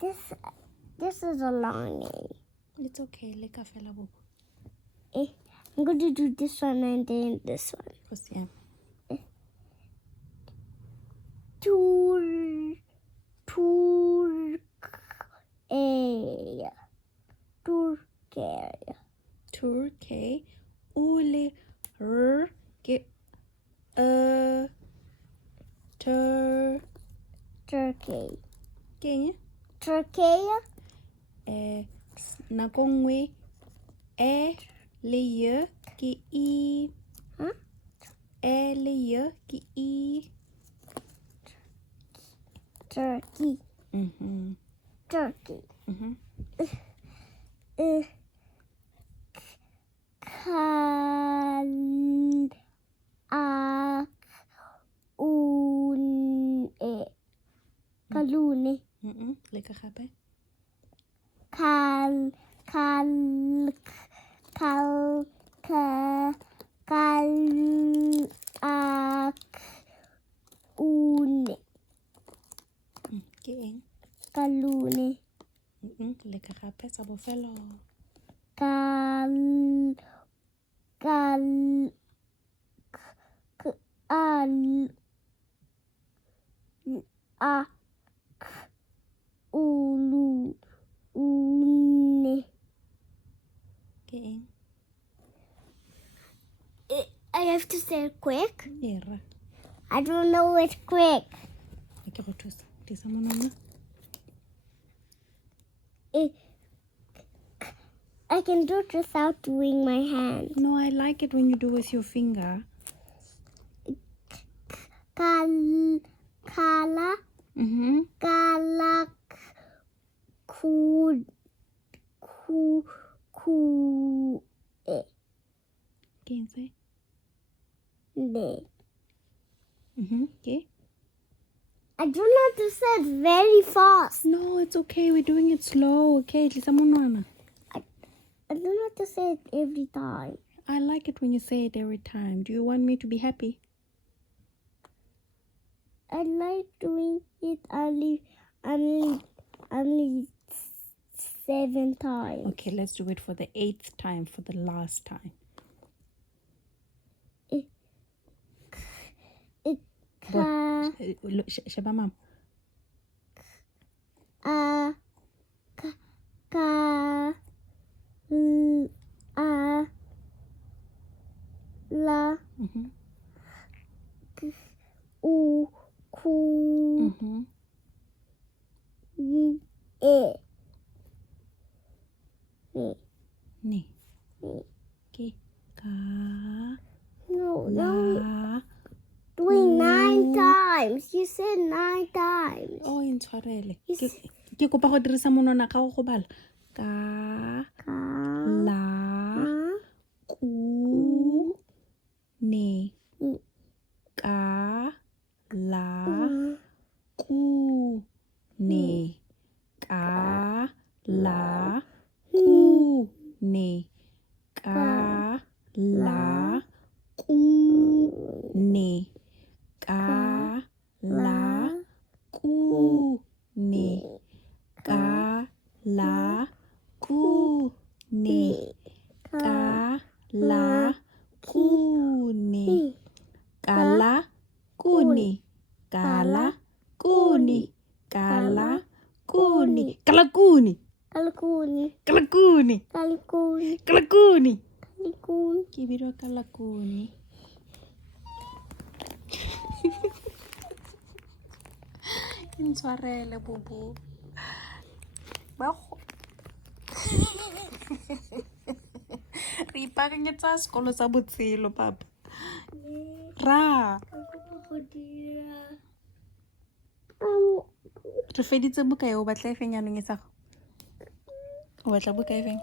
This is a long name. It's okay. Leka fela bobo. I'm going to do this one and then this one. Yeah. Turkey. Ule ke Turkey. Kenya. Turkey. Nako nngwe le y ke i. Le y ke i. Turkey. Turkey. Kalakune. Leka gape. Kalakune. Ke eng? Kalune. Leka gape sa bofelo. I have to say it quick. Era. I don't know it quick. Ke go thusa. Tisa monana. I can do it without doing my hand. No, I like it when you do with your finger. Kalakune. Can you say? Okay. I do not do it very fast. No, it's okay. We're doing it slow. Okay, Tisa monana. I do not to say it every time. I like it when you say it every time. Do you want me to be happy? I like doing it only 7 times. Okay, let's do it for the 8th time, for the last time. Shaba mom. La Ni. Ki. Ka. No, La. doing 9 times. You said 9 times. Oh, intshwarele. Ke kopa go dirisa monwana ka go bala. Ka. La. Ku. Ne. Ka. La. Ku. Ne. Ka. La. Ku. Ne. Ka. La. Ku. Ne. Ka. La. Ku. Ne. Ka. La. Ku. Ne. Ka. La. Kune. Kala. Kuni. Kala. Kuni. Kala. Kuni. Kalakune. Kalakune. Kalakune. Kalakune. Kalakune. Kalakune. Ke bidwa kalakune. Intshwarele bobo. Ba go. Re ipaakanyetsa sekolo sa botshelo papa. Ra. Re feditse bokae o batla e feng yanong e sa go? O batla bokae feng?